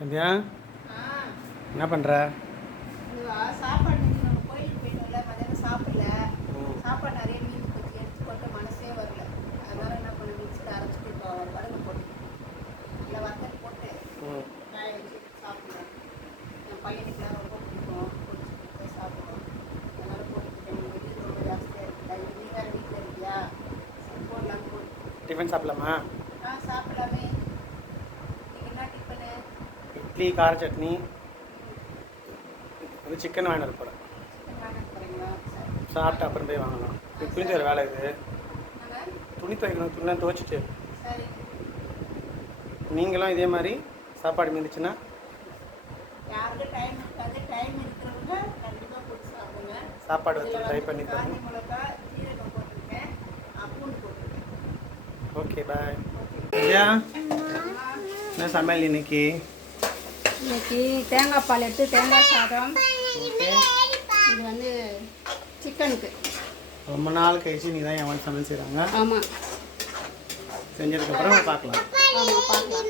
சந்தியா என்ன பண்ணுற? சாப்பாடு நம்ம கோயிலுக்கு போயிட்டோம்ல, மதியானம் சாப்பிடல. சாப்பாடு நிறைய மீன் போச்சு, எடுத்து போட்டு மனசே வரல. அதனால என்ன பண்ண, மிக்சியில் அரைச்சிட்டு இப்போ வடகு போட்டு இல்லை வத்தல் போட்டு காய வச்சு சாப்பிடுவேன். என் பையனுக்குலாம் ரொம்ப பிடிக்கும், பொரிச்சு கொடுத்து சாப்பிடுவோம். அதனால போட்டுக்கிட்டேன். வெயில் ரொம்ப ஜாஸ்தியாக இருக்குது. நீ வேறு வீட்டில் இருக்கியா? சரி போடலாம் போட்டு. டிஃபன் சாப்பிடலாமா? சாப்பிடலாமே. நீங்கள் என்ன டிஃபனு? இட்லி, கார சட்னி, வந்து சிக்கன் வாங்கிட்டு போகிறேன். சாப்பிட்டு அப்புறம் போய் வாங்கலாம். துணி துவைக்கிற வேலை இது. துணி துவைக்கணும், துணி துவைச்சிட்டு. நீங்களும் இதே மாதிரி சாப்பாடு மீந்துச்சுன்னா யாருக்கு டைம் இருக்காது, டைம் இருக்கிறவங்க கண்டிப்பாக போட்டு சாப்பிடுங்க. சாப்பாடு வச்சு ட்ரை பண்ணி காஞ்சி பாருங்க. மிளகா, ஜீரகம் போட்டிருக்கேன், பூண்டு போட்டிருக்கேன். Okay bye. ஐயா என்ன சமையல் இன்னைக்கு? இன்னைக்கு தேங்காய் பால் எடுத்து தேங்காய் சாதம். ஓகே, இது வந்து சிக்கனுக்கு. ரொம்ப நாள் கழிச்சு நீ தான் என் சமையல் செய்கிறாங்க. ஆமாம், செஞ்சதுக்கப்புறம் பார்க்கலாம். ஆமாம் பார்க்கலாம்.